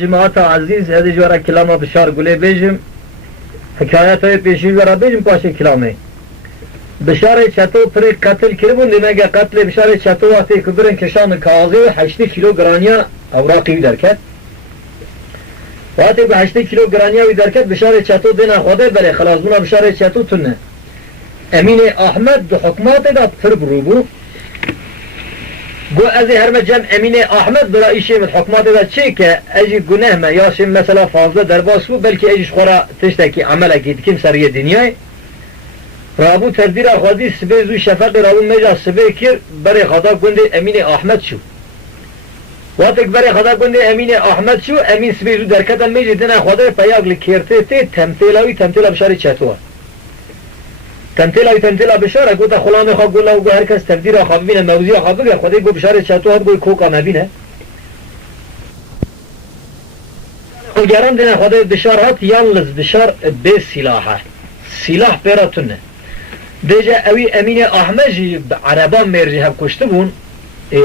جماعت عزیز هذه جوارا كلامه بشار قولي بيجم حكاياته بيشي جوارا بيجم باشي كلامه بشار چطو پر قتل کربون دیمه قتل بشار چطو وقتی کبرن کشان کازی و 8 کیلو گرانیا اوراقی درکت وقتی به 8 کیلو گرانیا وی درکت بشار چطو دینا خوده بله خلاص بنا بشار چطو تنه امین احمد دو حکمات دا پر بروبو گو از هر جمع امین احمد برای شیم حکمات دا چه که اجی گناه ما یا شیم مثلا فاضله در باس بو بلکه اجیش خورا تشتکی عمله که دکیم سریع دنیای رابو تردیر خودی سبه زو شفق رابو میجا سبه کر برای خدا گنده امین احمد شو وقتی برای خدا گنده امین احمد شو امین سبه زو درکتن میجا دن خدا پیاگ لکرته تی تمثیلاوی تمثیلا بشاری چطور تمثیلا بشاره گوتا خلام خواه گولا و هر کس تردیر خواه ببینه موضوع خواه بگه خدا گو بشاره چطور گوی کوکا مبینه گران دن خدا بشارات یالز بشار به سلاحه سلاح پیراتونه دیجا اوی امین احمد جی عربان مرجی هم کشته بون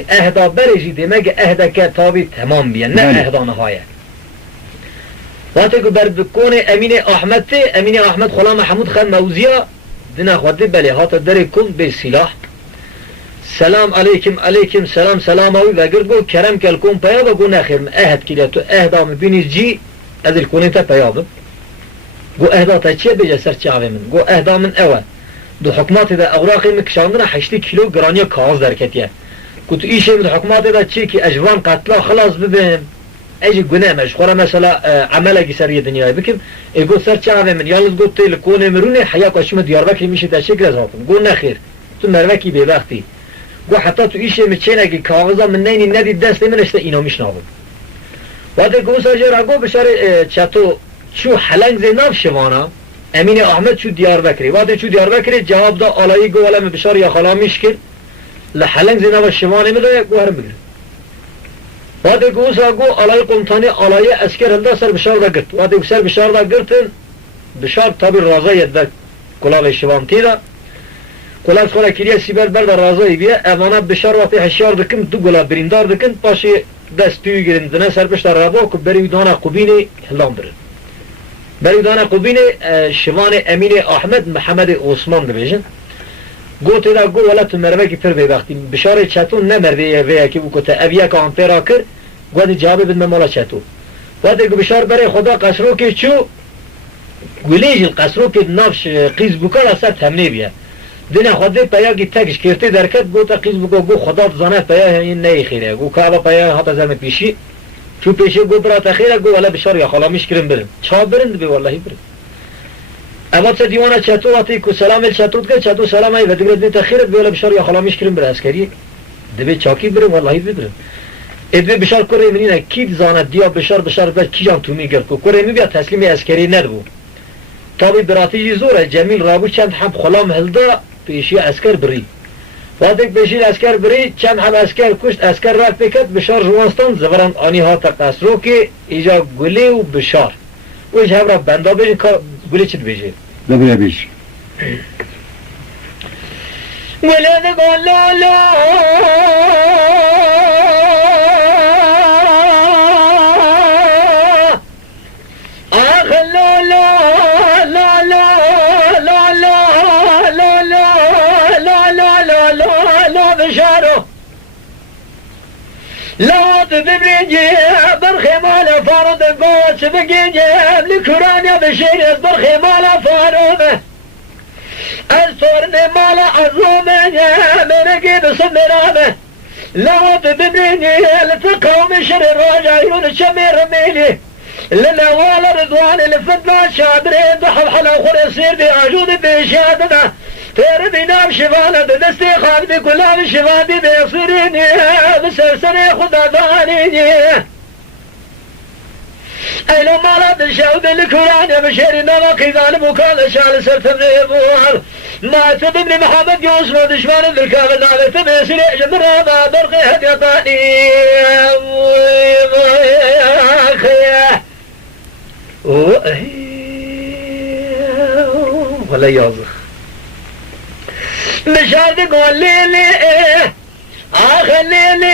اهدا برجی دیمه که اهدا که تابی تمام بیان نه اهدا نهایه وقتی که بردکون امین احمد تی امین احمد خلا محمود خان موزیا دینا خواهده بله هاتا در کن به سلاح سلام علیکم سلام اوی وگرد گو کرم کل کن پیابا گو نخیر اهد کلی تو اهدا مبینی جی از الکونی تا پیابا گو اهدا تا چیه بجه سر چاوه من گو اهدا من اوه دو حکمات دا اوراقی مکشاندن 8 کیلو گرانی کاغذ درکتیه گو تو ایشه دو حکمات دا چی که اجوان قتلا خلاص ببین اجی گناه مش خورا مثلا عمله سری دنیای بکم گو سر چاوه من یالز گو تیل کونه مرونه حیا کاشم دیاربکر میشه در شکل از هاتون گو نخیر تو مروکی به وقتی گو حتی تو ایشه مچینه که کاغذا من نینی ندید دست منشته اینا میشناون وقتی گو ساجر گو بشار چطو چو حلنگ زیناب شوانا امین احمد چو دیاربکری وقتی چو دیاربکری جواب دا آلایی گو ولم بشار یا خلا میشکل لحلنگ زیناب شوانه میده گو هرم بگیر وقتی گو سا گو آلای قمتانی آلای اسکر هلده سر بشار دا گرت وقتی سر بشار دا گرتن بشار تابی رازایت دا کلال شوان تیدا کلال خورا کلیه سیبر برد رازایی بیه امانه بشار وقتی هشیار دکن دو گلا بریندار دکن پاشی دست پیوی گرندنه سر بشتر رابا که بری دانا قبینی هلان برن بری دانا قبینی شوان امین احمد محمد عثمان دبیجن گو تیدا گو ولت مروه کی پر وقتی بشار چطور نمرده ویا کی بو کته اویا که آمپیرا کر گو دی جواب بدم مالا چطور وقتی گو بشار برای خدا قصرو که چو گولیج القصرو که نافش قیز بکر اصلا تمنی بیا دینا خدا پیاگی تکش کرتی درکت گو تا قیز بکر گو خدا زانه پیا این نه خیره گو که پیا هات زرم پیشی چو پیشی گو برا تخیره گو ولا بشار یا خلا میشکرم برم چا برند بی والله برم اما تا دیوانه چطور وقتی که سلام چطور که چطور سلام ای و دیگر دی تخیرت بی ولا بشار یا خلا میشکرم بر اسکری دبی چاکی برم والله برم ادوی بشار کره منینه کی زانه دیا بشار بعد کی جان تو میگرد کو کره می بیا تسلیم اسکری ندبو تابی براتی زوره جمیل رابو چند هم خلام هلدا پیشی اسکر بری وقتی پیشی اسکر بری چند هم اسکر کشت اسکر رفت بکت بشار جوانستان زبران آنی ها تا قصرو که ایجا گلی و بشار ویش هم را بندا بیشن که گلی چید بیشه ببینه بیش گله دگان لالا آخ لالا لالا لالا لالا لالا لالا بشارو لا تبرينجي برخمال فارض البوس بقينجي لكرانيا بشير برخمال فارض الصورني مال عزومي مرقي بصمرامه لا تبرينجي لتقوم شر الراجعون شمير ميلي للأوال رضوان الفضل شابرين ضحل حلا خرسير بعجود بشادنا تير بنام شفانة دستي خالدي كلام شفاني بيصيريني بسرسري خدا دانيني ايلو مالا بشاود الكراني بشيري نالا قيدان بوكال شال سرتبني بوهر ما تبني محمد يوسف دشمان بالكامل نالي تبسيري جمرا ما برقي هديطاني ولا يازخ مش عارف اقول لي اخ لي